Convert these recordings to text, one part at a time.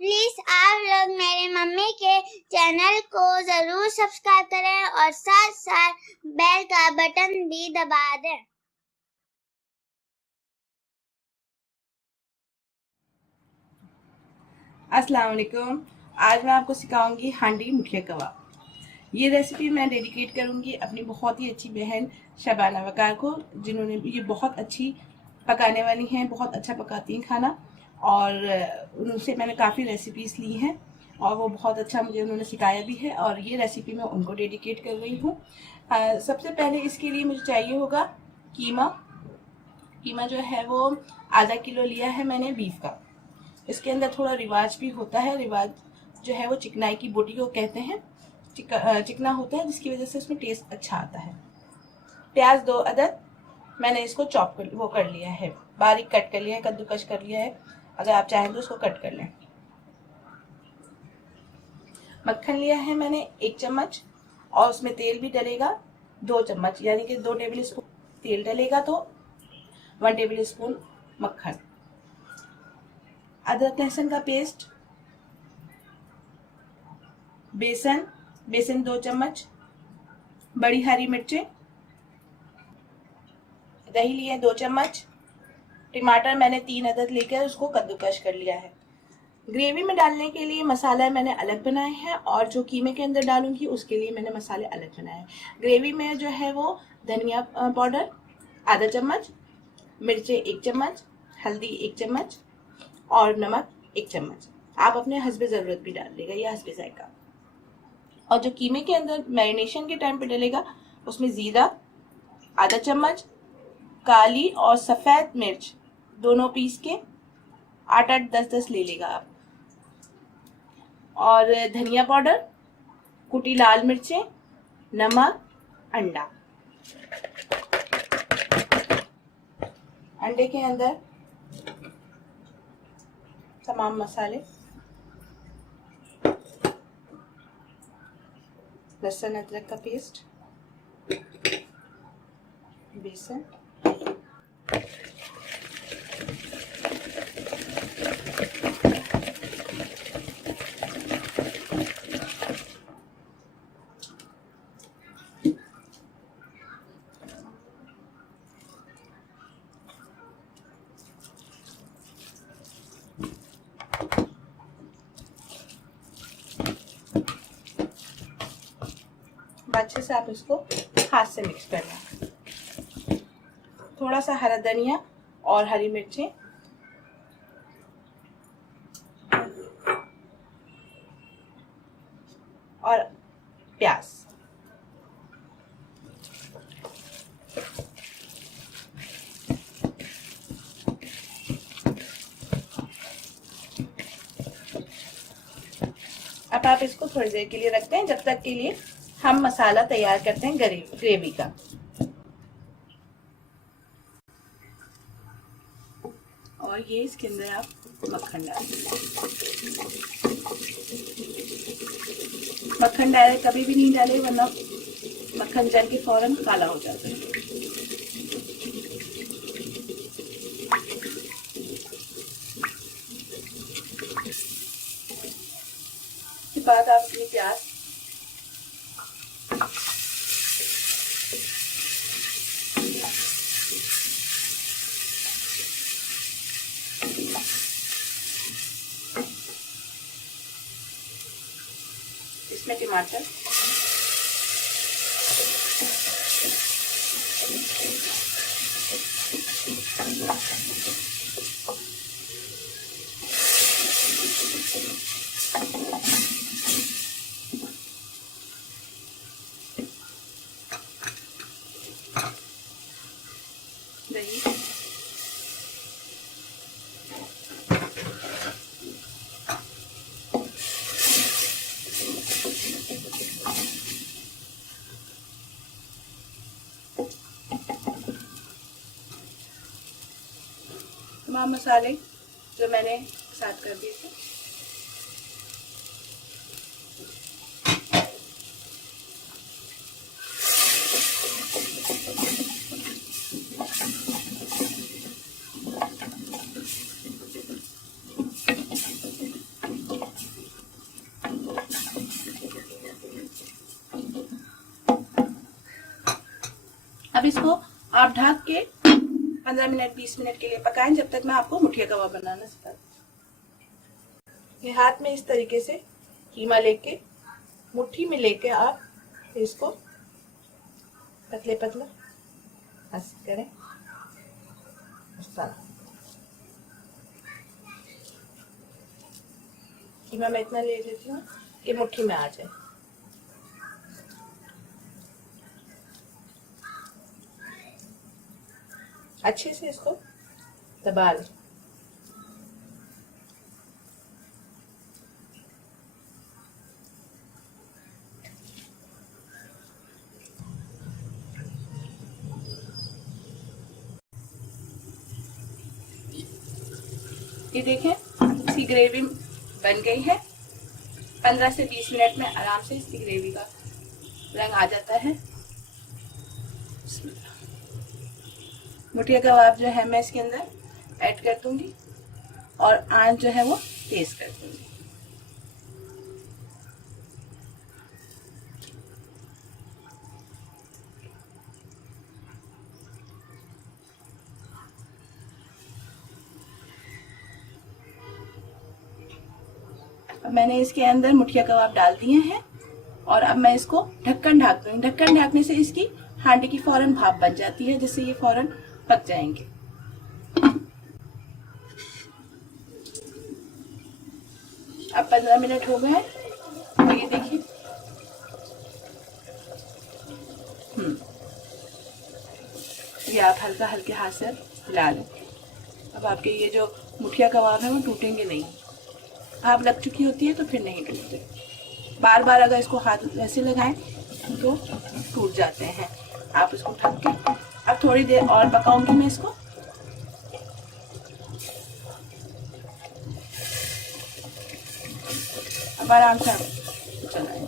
Please आप लोग मेरे मम्मी के चैनल को जरूर सब्सक्राइब करें और साथ साथ बेल का बटन भी दबा दें। अस्सलाम वालेकुम। आज मैं आपको सिखाऊंगी हांडी मुठिया कबाब। ये रेसिपी मैं डेडिकेट करूंगी अपनी बहुत ही अच्छी बहन शबाना वकार को, जिन्होंने ये बहुत अच्छी पकाने वाली हैं, बहुत अच्छा पकाती हैं खाना, और उनसे मैंने काफ़ी रेसिपीज़ ली हैं और वो बहुत अच्छा मुझे उन्होंने सिखाया भी है, और ये रेसिपी मैं उनको डेडिकेट कर रही हूँ। सबसे पहले इसके लिए मुझे चाहिए होगा कीमा। कीमा जो है वो आधा किलो लिया है मैंने बीफ का। इसके अंदर थोड़ा रिवाज भी होता है। रिवाज जो है वो चिकनाई की बोटी को कहते हैं। चिकना होता है, जिसकी वजह से उसमें टेस्ट अच्छा आता है। प्याज 2 अदद मैंने इसको चॉप कर लिया है, बारीक कट कर लिया है, कद्दूकश कर लिया है। अगर आप चाहें तो उसको कट कर लें। मक्खन लिया है मैंने 1 चम्मच, और उसमें तेल भी डलेगा 2 चम्मच, यानी कि 2 टेबल स्पून तेल डलेगा तो 1 टेबल स्पून मक्खन। अदरक लहसुन का पेस्ट, बेसन 2 चम्मच, बड़ी हरी मिर्चें, दही लिए 2 चम्मच, टमाटर मैंने 3 अदद लेकर उसको कद्दूकश कर लिया है। ग्रेवी में डालने के लिए मसाला मैंने अलग बनाए हैं, और जो कीमे के अंदर डालूंगी उसके लिए मैंने मसाले अलग बनाए हैं। ग्रेवी में जो है वो धनिया पाउडर आधा चम्मच, मिर्चें 1 चम्मच, हल्दी 1 चम्मच और नमक 1 चम्मच। आप अपने हस्बे ज़रूरत भी डाल लेगा या हस्बे जायका। और जो कीमे के अंदर मैरिनेशन के टाइम पे डलेगा उसमें ज़ीरा आधा चम्मच, काली और सफ़ेद मिर्च दोनों पीस के 8-8 10-10 ले लेगा आप, और धनिया पाउडर, कुटी लाल मिर्चें, नमक, अंडा। अंडे के अंदर तमाम मसाले, लहसुन अदरक का पेस्ट, बेसन, अच्छे से आप इसको हाथ से मिक्स करना। थोड़ा सा हरा धनिया और हरी मिर्चें, और प्याज। अब आप इसको थोड़ी देर के लिए रखते हैं, जब तक के लिए हम मसाला तैयार करते हैं ग्रेवी का। और ये इसके अंदर आप मक्खन डाल दीजिए। मक्खन डायरेक्ट कभी भी नहीं डाले, वरना मक्खन जल के फौरन काला हो जाता है। इसके बाद आप अपनी प्याज इसमें टमाटर, दही, तमाम मसाले जो मैंने साथ कर दिए थे। इसको आप ढक के 15 मिनट 20 मिनट के लिए पकाएं, जब तक मैं आपको मुठिया कबाब बनाना सिखा दूं। ये हाथ में इस तरीके से कीमा लेके मुट्ठी में लेके आप इसको पतले पतला ऐसे करें, इस तरह। कीमा मैं इतना ले लेती हूँ कि मुट्ठी में आ जाए। अच्छे से इसको दबा लें। ये देखें, इसकी ग्रेवी बन गई है। 15 से 20 मिनट में आराम से इसकी ग्रेवी का रंग आ जाता है। मुठिया कबाब जो है मैं इसके अंदर ऐड कर दूंगी और आंच जो है वो तेज कर दूंगी। अब मैंने इसके अंदर मुठिया कबाब डाल दिए हैं और अब मैं इसको ढक्कन ढक दूंगी। ढक्कन ढकने से इसकी हांडी की फौरन भाप बन जाती है, जिससे ये फौरन पक जाएंगे। अब 15 मिनट हो गए हैं और ये देखिए ये आप हल्का हल्के हाथ से हिला लें। अब आपके ये जो मुठिया कबाब है वो टूटेंगे नहीं। भाप लग चुकी होती है तो फिर नहीं टूटते। बार बार अगर इसको हाथ ऐसे लगाएं तो टूट जाते हैं। आप इसको ढक के अब थोड़ी देर और पकाऊंगी मैं इसको। अब आराम से चलाएं।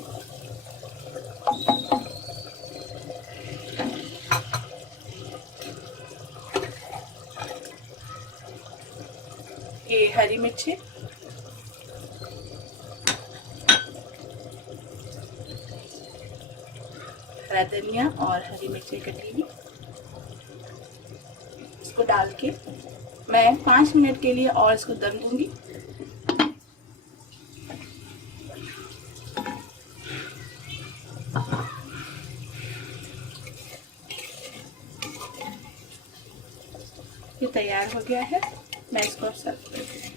ये हरी मिर्ची, हरा धनिया और हरी मिर्ची कटी हुई, इसको डाल के मैं 5 मिनट के लिए और इसको दम दूंगी। ये तैयार हो गया है, मैं इसको सर्व कर दूंगी।